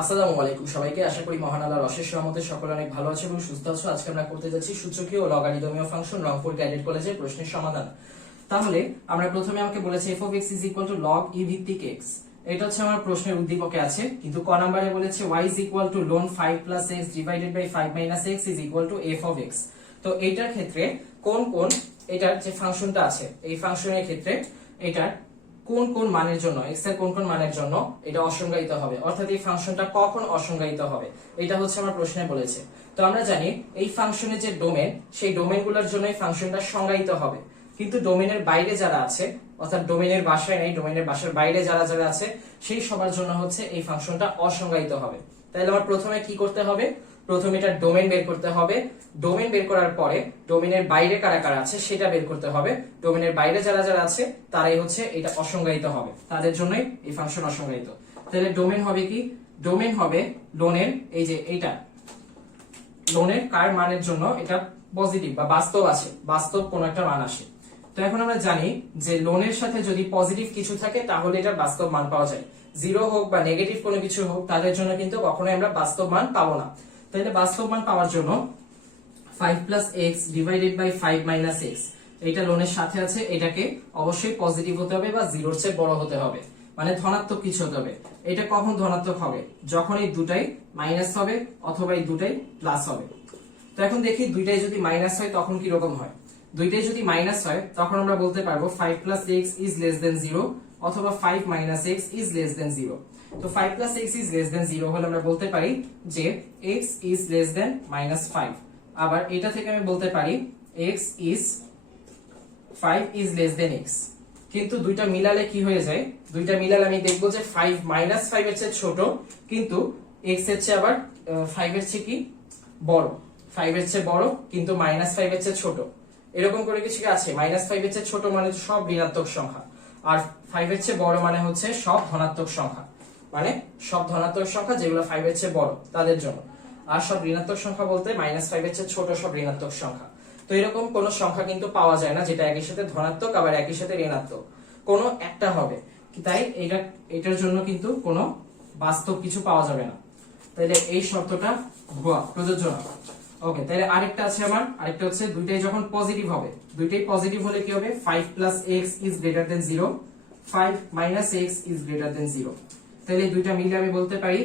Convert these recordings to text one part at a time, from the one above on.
আসসালামু আলাইকুম সবাইকে। আশা করি মহান আল্লাহর অশেষ রহমতে সকলে অনেক ভালো আছে এবং সুস্থ আছে। আজকে আমরা করতে যাচ্ছি সূচকীয় ও লগারিদমীয় ফাংশন রংপুর গাইডেড কলেজের প্রশ্নের সমাধান। তাহলে আমরা প্রথমে আমাকে বলেছে f of x is equal to log e ভিত্তিক x। এটা হচ্ছে আমার প্রশ্নের উদ্দীপকে আছে, কিন্তু ক নম্বরে বলেছে y is equal to ln 5 plus x divided by 5 minus x is equal to f of x। তো এইটার ক্ষেত্রে কোন কোন এটার যে ফাংশনটা আছে এই ফাংশনের ক্ষেত্রে এটার কোন কোন মানের জন্য x এর কোন কোন মানের জন্য এটা অসংজ্ঞায়িত হবে, অর্থাৎ এই ফাংশনটা কখন অসংজ্ঞায়িত হবে এটা হচ্ছে আমার প্রশ্নে বলেছে। তো আমরা জানি এই ফাংশনের যে ডোমেন সেই ডোমেনগুলোর জন্য এই ফাংশনটা সংজ্ঞায়িত হবে, কিন্তু ডোমেনের বাইরে যারা আছে অর্থাৎ ডোমেনের বাসায় নেই, ডোমেনের বাসার বাইরে যারা যারা আছে সেই সবার জন্য হচ্ছে এই ফাংশনটা অসংজ্ঞায়িত হবে। তাহলে আমার প্রথমে কি করতে হবে, প্রথমে এটা ডোমেন বের করতে হবে। ডোমেন বের করার পরে ডোমেনের বাইরে কারা কারা আছে সেটা বের করতে হবে। ডোমেনের বাইরে যারা যারা আছে তারাই হচ্ছে এটা অসংজ্ঞায়িত হবে, তাদের জন্যই এই ফাংশন অসংজ্ঞায়িত। তাহলে ডোমেন হবে কি, ডোমেন হবে লোনের এই যে এইটা লোনের কার মানের জন্য এটা পজিটিভ বা বাস্তব আছে, বাস্তব কোন একটা মান আসে। তো এখন আমরা জানি যে লোনের সাথে যদি পজিটিভ কিছু থাকে তাহলে এটা বাস্তব মান পাওয়া যায়। জিরো হোক বা নেগেটিভ কোনো কিছু হোক তাদের জন্য কিন্তু কখনোই আমরা বাস্তব মান পাবো না। তাহলে বাস্তব মান পাওয়ার জন্য 5 plus x divided by 5 minus x এটা লোনের সাথে আছে, এটাকে অবশ্যই পজিটিভ হতে হবে বা জিরোর চেয়ে বড় হতে হবে, মানে ধনাত্মক কিছু হতে হবে। এটা কখন ধনাত্মক হবে, যখন এই দুটাই মাইনাস হবে অথবা এই দুটাই প্লাস হবে। তো এখন দেখি দুইটাই যদি মাইনাস হয় তখন কি রকম হয়। দুইটাই যদি মাইনাস হয় তখন আমরা বলতে পারবো 5 plus x is less than 0 অথবা 5 minus x is less than 0। তো 5 plus x is less than 0 হলে আমরা বলতে পারি যে x is less than -5। আবার এটা থেকে আমি বলতে পারি x is 5 is less than x। কিন্তু দুইটা মিলালে কি হয়ে যায়, দুইটা মিলালে আমি দেখবো যে 5 -5 এর চেয়ে ছোট, কিন্তু x এর চেয়ে আবার 5 এর চেয়ে কি বড়, 5 এর চেয়ে বড় কিন্তু -5 এর চেয়ে ছোট। এরকম করে কিছু আছে, -5 এর চেয়ে ছোট মানে সব ঋণাত্মক সংখ্যা, আর 5 এর চেয়ে বড় মানে হচ্ছে সব ধনাত্মক সংখ্যা, মানে সব ধনাত্মক সংখ্যা যেগুলো 5 এর চেয়ে বড় তাদের জন্য। আর সব ঋণাত্মক সংখ্যা বলতে -5 এর চেয়ে ছোট সব ঋণাত্মক সংখ্যা। তো এরকম কোন সংখ্যা কিন্তু পাওয়া যায় না যেটা একই সাথে ধনাত্মক আবার একই সাথে ঋণাত্মক, কোনো একটা হবে। তাই এটার জন্য কিন্তু কোনো বাস্তব কিছু পাওয়া যাবে না। তাহলে এই শর্তটা ভুয়া, প্রযোজ্য না। ওকে, তাহলে আরেকটা আছে আমার, আরেকটা হচ্ছে দুইটাই যখন পজিটিভ হবে, দুইটাই পজিটিভ হলে কি হবে, 5 plus x is greater than 0, 5 minus x is greater than 0। তাহলে দুইটা মিলে আমি বলতে পারি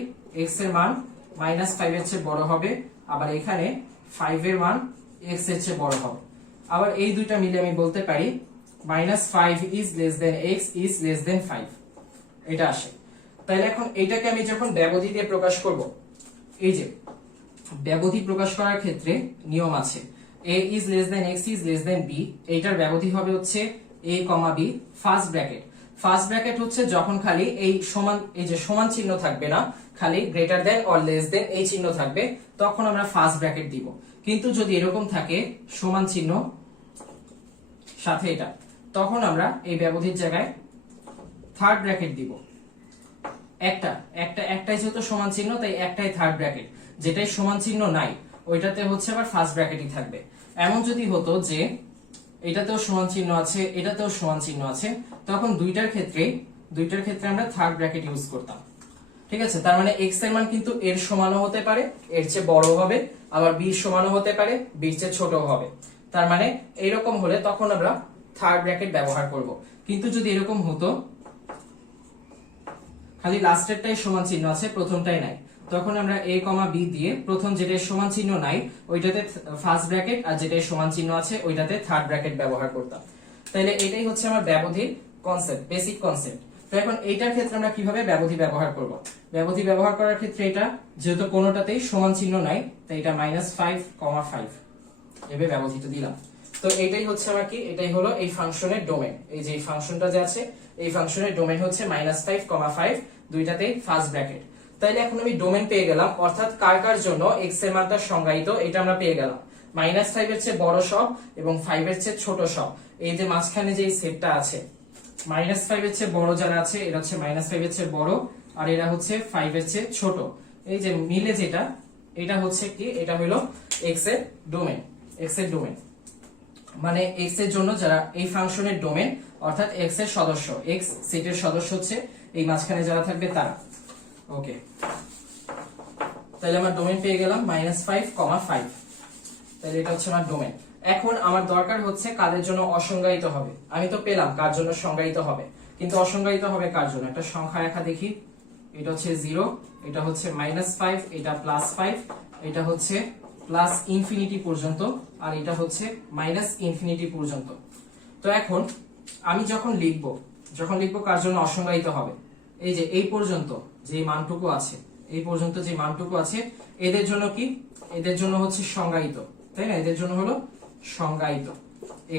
x এর মান -5 এর চেয়ে বড় হবে, আবার এখানে 5 এর মান x এর চেয়ে বড় হবে। আবার এই দুইটা মিলে আমি বলতে পারি -5 is less than x is less than 5, এটা আসে। তাহলে এখন এইটাকে আমি যখন ব্যবধি দিয়ে প্রকাশ করব, এই যে ব্যবধি প্রকাশ করার ক্ষেত্রে নিয়ম আছে, a is less than x is less than b, এইটার ব্যবধি হবে হচ্ছে a, b first bracket. First bracket হচ্ছে যখন খালি এই সমান, এই যে সমান চিহ্ন থাকবে না, খালি greater than or less than এই চিহ্ন থাকবে, তখন আমরা ফার্স্ট ব্র্যাকেট দিব। কিন্তু যদি এরকম থাকে সমান চিহ্ন সাথে এটা, তখন আমরা এই ব্যবধির জায়গায় থার্ড ব্র্যাকেট দিব। একটাই যেহেতু সমান চিহ্ন তাই একটাই থার্ড ব্র্যাকেট, যেটাই সমান চিহ্ন নাই ওইটাতে হচ্ছে আবার ফার্স্ট ব্র্যাকেটই থাকবে। এমন যদি হতো যে এটাতেও সমান চিহ্ন আছে এটাতেও সমান চিহ্ন আছে, তখন দুইটার ক্ষেত্রে আমরা থার্ড ব্র্যাকেট ইউজ করতাম। ঠিক আছে, তার মানে x এর মান কিন্তু এর সমানও হতে পারে, এর চেয়ে বড় হবে, আবার b এর সমানও হতে পারে, b এর চেয়ে ছোটও হবে। তার মানে এরকম হলে তখন আমরা থার্ড ব্র্যাকেট ব্যবহার করব। কিন্তু যদি এরকম হতো খালি লাস্টেরটাই সমান চিহ্ন আছে প্রথমটাই নাই, তখন আমরা a, b দিয়ে প্রথম যেটার সমান চিহ্ন নাই ওইটাতে ফার্স্ট ব্র্যাকেট, আর যেটার সমান চিহ্ন আছে ওইটাতে থার্ড ব্র্যাকেট ব্যবহার করতাম। তাহলে এটাই হচ্ছে আমার ব্যবধির কনসেপ্ট, বেসিক কনসেপ্ট। তো এখন এইটার ক্ষেত্রে আমরা কিভাবে ব্যবধি ব্যবহার করব, ব্যবধি ব্যবহার করার ক্ষেত্রে এটা যেহেতু কোনোটাতেই সমান চিহ্ন নাই তাই এটা -5, 5 এভাবে ব্যবধিটা দিলাম। তো এটাই হচ্ছে আমার কি, এটাই হলো এই ফাংশনের ডোমেন। এই যে ফাংশনটা যে আছে এই ফাংশনের ডোমেন হচ্ছে -5, 5 দুইটাতেই ফার্স্ট ব্র্যাকেট। তাইলে এখন আমি ডোমেন পেয়ে গেলাম, অর্থাৎ কার কার জন্য x এর মানটা সংজ্ঞায়িত এটা আমরা পেয়ে গেলাম। -5 এর চেয়ে বড় সব এবং 5 এর চেয়ে ছোট সব, এই যে মাঝখানে যে সেটটা আছে -5 এর চেয়ে বড় যারা আছে এরা হচ্ছে -5 এর চেয়ে বড়, আর এরা হচ্ছে 5 এর চেয়ে ছোট। এই যে মিলে যেটা এটা হচ্ছে কি, এটা হলো x এর ডোমেন। x এর ডোমেন মানে x এর জন্য যারা এই ফাংশনের ডোমেন, অর্থাৎ x এর সদস্য, x সেটের সদস্য হচ্ছে এই মাঝখানে যারা থাকবে তারা। ওকে, তাহলে আমার ডোমেন পেয়ে গেলাম -5,5। তাহলে এটা হচ্ছে আমার ডোমেন। এখন আমার দরকার হচ্ছে কাদের জন্য অসংজ্ঞায়িত হবে। আমি তো পেলাম কার জন্য সংজ্ঞায়িত হবে, কিন্তু অসংজ্ঞায়িত হবে কার জন্য। একটা সংখ্যা রেখা দেখি, এটা হচ্ছে 0, এটা হচ্ছে -5, এটা +5, এটা হচ্ছে +ইনফিনিটি পর্যন্ত, আর এটা হচ্ছে -ইনফিনিটি পর্যন্ত। তো এখন আমি যখন লিখবো কার জন্য অসংজ্ঞায়িত হবে, এই যে এই পর্যন্ত যে মানটুকু আছে, এই পর্যন্ত যে মানটুকু আছে, এদের জন্য কি, এদের জন্য হচ্ছে সংজ্ঞায়িত, তাই না? এদের জন্য হলো সংজ্ঞায়িত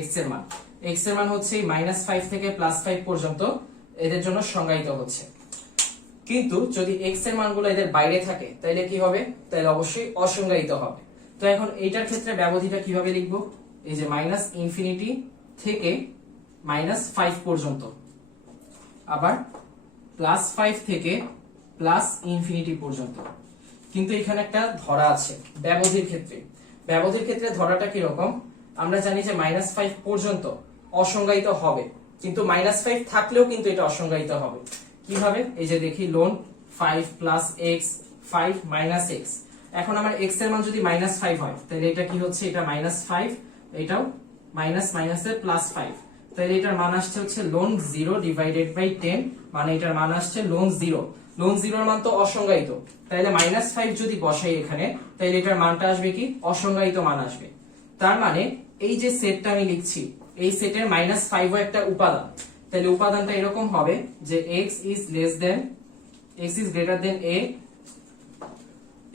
x এর মান। x এর মান হচ্ছে -5 থেকে +5 পর্যন্ত, এদের জন্য সংজ্ঞায়িত হচ্ছে। কিন্তু যদি x এর মানগুলো এদের বাইরে থাকে তাহলে কি হবে? তাহলে অবশ্যই অসংজ্ঞায়িত হবে। তো এখন এইটার ক্ষেত্রে ব্যবধিটা কিভাবে লিখবো? এই যে -ইনফিনিটি থেকে -5 পর্যন্ত, আবার +5 থেকে +ইনফিনিটি পর্যন্ত। কিন্তু এখানে একটা ধরা আছে ব্যবধির ক্ষেত্রে। ব্যবধির ক্ষেত্রে ধরাটা কি রকম? আমরা জানি যে -5 পর্যন্ত অসংজ্ঞায়িত হবে, কিন্তু -5 থাকলেও কিন্তু এটা অসংজ্ঞায়িত হবে। কিভাবে? এই যে দেখি, লোন 5 + x 5 - x। এখন আমার x এর মান যদি -5 হয় তাহলে এটা কি হচ্ছে? এটা -5, এটাও মাইনাস মাইনাসের +5, তাহলে এটার মান আসছে হচ্ছে লোন 0/10, মানে এটার মান আসছে লোন 0। লোন 0 এর মান তো অসংজ্ঞায়িত, তাহলে -5 যদি বসাই এখানে, তাহলে এটার মানটা আসবে কি? অসংজ্ঞায়িত মান আসবে। তার মানে এই যে সেটটা আমি লিখছি, এই সেটের -5 ও একটা উপাদান। তাহলে উপাদানটা এরকম হবে যে x is greater than a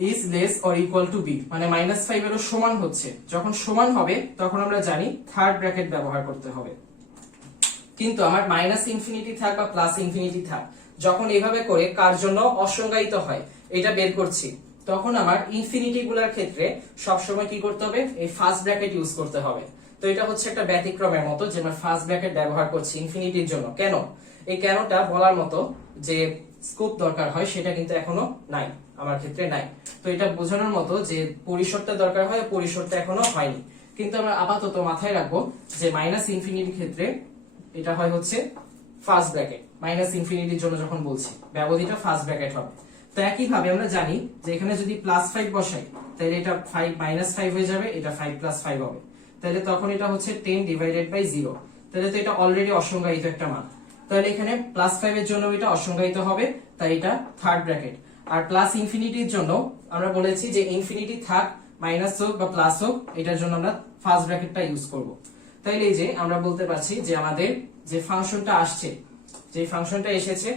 is less or equal to b, মানে -5 এর সমান হচ্ছে। যখন সমান হবে তখন আমরা জানি থার্ড ব্র্যাকেট ব্যবহার করতে হবে। কিন্তু আমার -ইনফিনিটি থাক বা +ইনফিনিটি থাক, যখন এইভাবে করে কার জন্য অসংজ্ঞায়িত হয় এটা বের করছি, তখন আমার ইনফিনিটি গুলার ক্ষেত্রে সবসময় কি করতে হবে? এই ফার্স্ট ব্র্যাকেট ইউজ করতে হবে। তো এটা হচ্ছে একটা ব্যতিক্রমের মতো যে আমরা ফার্স্ট ব্র্যাকেট ব্যবহার করছি ইনফিনিটির জন্য। কেন? এই কেনটা বলার মতো যে স্কোপ দরকার হয় সেটা কিন্তু এখনো নাই, আমার ক্ষেত্রে নাই। তো এটা বোঝানোর মতো যে পরিসরটা দরকার হয়, পরিসরটা এখনো হয়নি। কিন্তু আমরা আপাতত মাথায় রাখবো যে -ইনফিনিটির ক্ষেত্রে এটা হয় হচ্ছে ফার্স্ট ব্র্যাকেট। -ইনফিনিটির জন্য যখন বলছি ব্যবধিটা ফার্স্ট ব্র্যাকেট হবে। তো একই ভাবে আমরা জানি যে এখানে যদি +5 বসাই তাহলে এটা 5 -5 হয়ে যাবে, এটা 5 + 5 হবে। তাহলে তখন এটা হচ্ছে 10/0। তাহলে তো এটা অলরেডি অসংজ্ঞায়িত একটা মান। তাহলে এখানে +5 এর জন্য এটা অসংজ্ঞায়িত হবে, তাই এটা থার্ড ব্র্যাকেট। আর +ইনফিনিটির জন্য আমরা বলেছি যে ইনফিনিটি থাক, মাইনাস হোক বা প্লাস হোক, এটার জন্য আমরা ফার্স্ট ব্র্যাকেটটা ইউজ করব। তাইলে এই যে আমরা বলতে পারছি যে আমাদের যে ফাংশনটা আসছে, যে ফাংশনটা এসেছে,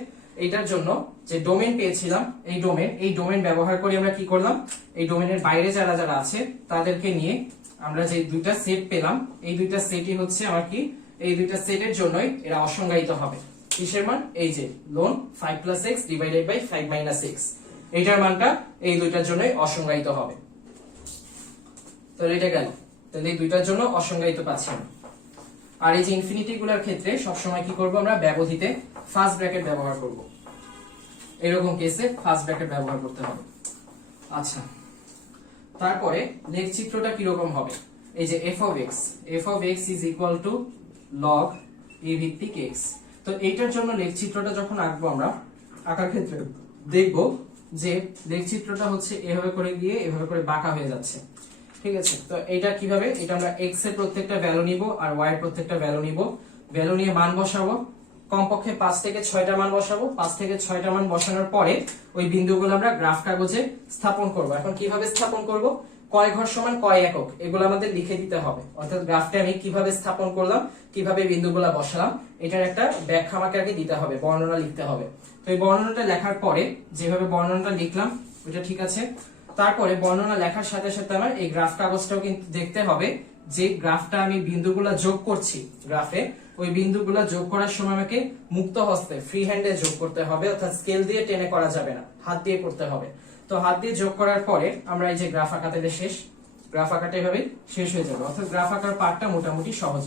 এইটার জন্য যে ডোমেন পেয়েছিলাম, এই ডোমেন ব্যবহার করে আমরা কি করলাম? এই ডোমেনের বাইরে যারা যারা আছে তাদেরকে নিয়ে আমরা যে দুইটা সেট পেলাম, এই দুইটা সেটই হচ্ছে আমার কি, এই দুইটা সেটের জন্যই এরা অসংজ্ঞায়িত হবে। কিসের মান? এই যে লোন 5 + x / 5 - x, এইটার মানটা এই দুইটার জন্যই অসংজ্ঞায়িত হবে। তাহলে এটা গেল, তাহলে এই দুইটার জন্য অসংজ্ঞায়িত পাচ্ছি আমি। আর এই যে ইনফিনিটি গুলার ক্ষেত্রে সবসময় কি করব? আমরা ব্যবধিতে ফার্স্ট ব্র্যাকেট ব্যবহার করব। এরকম কেসে ফার্স্ট ব্র্যাকেট ব্যবহার করতে হবে। আচ্ছা, তারপরে লেখচিত্রটা কি রকম হবে? এই যে f(x) = log a ভিত্তিক x। তো এইটার জন্য লেখচিত্রটা যখন আঁকবো আমরা, আঁকার ক্ষেত্রে দেখব যে লেখচিত্রটা হচ্ছে এভাবে করে গিয়ে এভাবে করে বাঁকা হয়ে যাচ্ছে। ঠিক আছে? তো এটা কিভাবে? এটা আমরা x এর প্রত্যেকটা ভ্যালু নিব আর y এর প্রত্যেকটা ভ্যালু নিব, ভ্যালু নিয়ে মান বসাবো, কমপক্ষে 5 থেকে 6টা মান বসাবো। 5 থেকে 6টা মান বসানোর পরে ওই বিন্দুগুলো আমরা গ্রাফ কাগজে স্থাপন করব। এখন কিভাবে স্থাপন করব? কয় ঘর সমান কয় একক, এগুলো আমাদের লিখে দিতে হবে। অর্থাৎ গ্রাফটা আমি কিভাবে স্থাপন করলাম, কিভাবে বিন্দুগুলো বসালাম, এটার একটা ব্যাখ্যা আমাকে আগে দিতে হবে, বর্ণনা লিখতে হবে। তো এই বর্ণনাটা লেখার পরে যেভাবে বর্ণনাটা লিখলাম ওটা ঠিক আছে। তারপরে বর্ণনা লেখার সাথে সাথে আমার এই গ্রাফ কাগজটাও কিন্তু দেখতে হবে যে গ্রাফটা আমি বিন্দুগুলো যোগ করছি গ্রাফে, ওই বিন্দুগুলো যোগ করার সময় আমাকে মুক্ত হস্তে ফ্রি হ্যান্ডে যোগ করতে হবে, অর্থাৎ স্কেল দিয়ে টেনে করা যাবে না, হাত দিয়ে করতে হবে। তো হাত দিয়ে যোগ করার পরে আমরা এই যে গ্রাফ আঁকাতে শেষ, গ্রাফ আঁকাটা এভাবে শেষ হয়ে যাবে, অর্থাৎ গ্রাফ আঁকার পার্টটা মোটামুটি সহজ।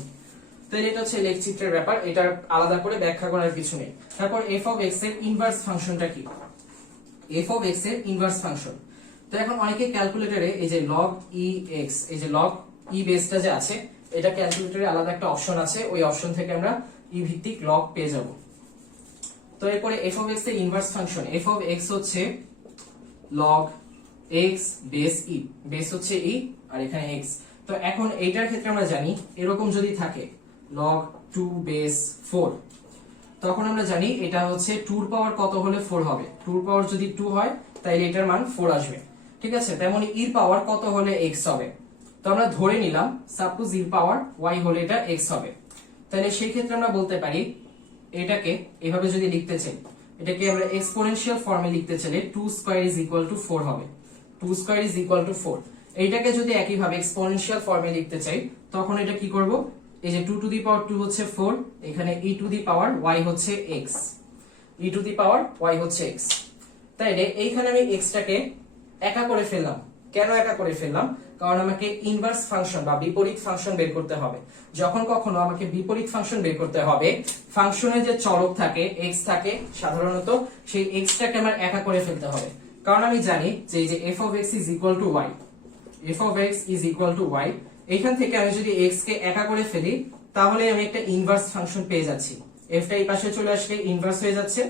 তো এটা হচ্ছে লেখচিত্রের ব্যাপার, এটার আলাদা করে ব্যাখ্যা করার কিছু নেই। তারপর f(x) এর ইনভার্স ফাংশনটা কি? f(x) এর ইনভার্স ফাংশন, তো এখন অনেকে ক্যালকুলেটরে এই যে log e(x), এই যে log e বেসটা যে আছে, এটা ক্যালকুলেটরে আলাদা একটা অপশন আছে, ওই অপশন থেকে আমরা e ভিত্তিক log পেয়ে যাব। তো এরপরে f(x) এর ইনভার্স ফাংশন, f(x) হচ্ছে log x base e, base হচ্ছে e আর এখানে x। তো এখন এইটার ক্ষেত্রে আমরা জানি এরকম যদি থাকে log 2 বেস 4, তখন আমরা জানি এটা হচ্ছে 2 এর পাওয়ার কত হলে 4 হবে, 2 এর পাওয়ার যদি 2 হয় তাহলে এটার মান 4 আসবে, ঠিক আছে। তেমনি এর পাওয়ার কত হলে x হবে, তো আমরা ধরে নিলাম সাপোজ এর পাওয়ার y হলে এটা x হবে। তাহলে সেই ক্ষেত্রে আমরা বলতে পারি এটাকে এভাবে যদি লিখতে চাই, এটাকে আমরা এক্সপোনেনশিয়াল ফর্মে লিখতে চাইলে 2 স্কয়ার ইজ ইকুয়াল টু 4 হবে, 2 স্কয়ার ইজ ইকুয়াল টু 4। এইটাকে যদি একই ভাবে এক্সপোনেনশিয়াল ফর্মে লিখতে চাই তখন এটা কি করব, এই যে 2 টু দি পাওয়ার 2 হচ্ছে 4, এখানে e to the power y হচ্ছে x, e to the power y হচ্ছে x। তাইলে এইখানে আমি x টাকে একা করে ফেললাম। কেন একা করে ফেললাম? কারণ আমাকে ইনভার্স ফাংশন বা বিপরীত ফাংশন বের করতে হবে। যখন কখনো আমাকে বিপরীত ফাংশন বের করতে হবে, ফাংশনের যে চলক থাকে x থাকে সাধারণত, সেই x টাকে আমার একা করে ফেলতে হবে। কারণ আমি জানি যে এই যে f of x is equal to y, f of x is equal to y, এখান থেকে আমি যদি x কে একা করে ফেলি তাহলে আমি একটা ইনভার্স ফাংশন পেয়ে যাচ্ছি। f টা এই পাশে চলে আসলে ইনভার্স হয়ে যাচ্ছে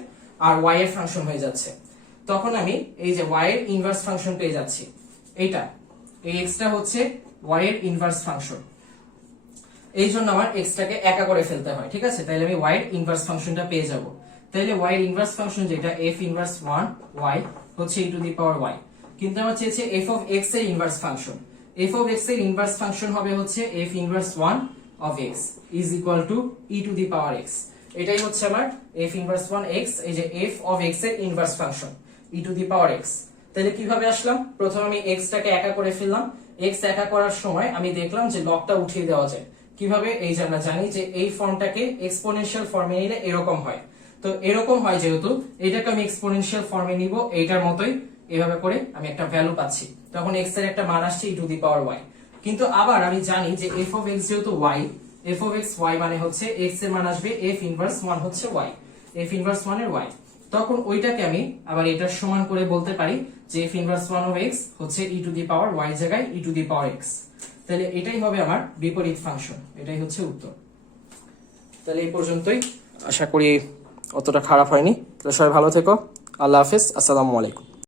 আর y এর ফাংশন হয়ে যাচ্ছে। তখন আমি এই যে y এর ইনভার্স ফাংশন পেয়ে যাচ্ছি। এইটা এই x টা হচ্ছে y এর ইনভার্স ফাংশন, এই জন্য আমার x টাকে একা করে ফেলতে হয়, ঠিক আছে। তাহলে আমি y এর ইনভার্স ফাংশনটা পেয়ে যাব। তাহলে y এর ইনভার্স ফাংশন যেটা f ইনভার্স 1y হচ্ছে e to the power y, কিন্তু আমরা চেয়েছি f of x এর inverse function. f of x এর ইনভার্স ফাংশন হবে হচ্ছে f inverse 1 of x is equal to e to the power x। এটাই হচ্ছে আমার f ইনভার্স 1x, এই যে f of x এর inverse function e to the power x। তাহলে কিভাবে আসলাম? প্রথমে আমি x টাকে একা করে ফেললাম। x একা করার সময় আমি দেখলাম যে লগটা উঠিয়ে দেওয়া যায়। কিভাবে? এই যে আমরা জানি যে এই ফর্মটাকে এক্সপোনেনশিয়াল ফর্মে নিলে এরকম হয়। তো এরকম হয় যেহেতু এটাকে আমি এক্সপোনেনশিয়াল ফর্মে নিব, এইটার মতোই এভাবে করে আমি একটা ভ্যালু পাচ্ছি। তখন x এর একটা মান আসছে e to the power y। কিন্তু আবার আমি জানি যে f of x যেহেতু y, f of x y মানে হচ্ছে x এর মান আসবে f ইনভার্স 1 হচ্ছে y, f ইনভার্স 1 এর y। তখন ওইটাকে আমি আবার এটার সমান করে বলতে পারি যে f ইনভার্স 1 of x হচ্ছে e to the power y জায়গায় e to the power x। তাহলে এটাই হবে আমার বিপরীত ফাংশন, এটাই হচ্ছে উত্তর। তাহলে এই পর্যন্তই, আশা করি অতটা খারাপ হয়নি। তো সবাই ভালো থেকো, আল্লাহ হাফেজ, আসসালামু আলাইকুম।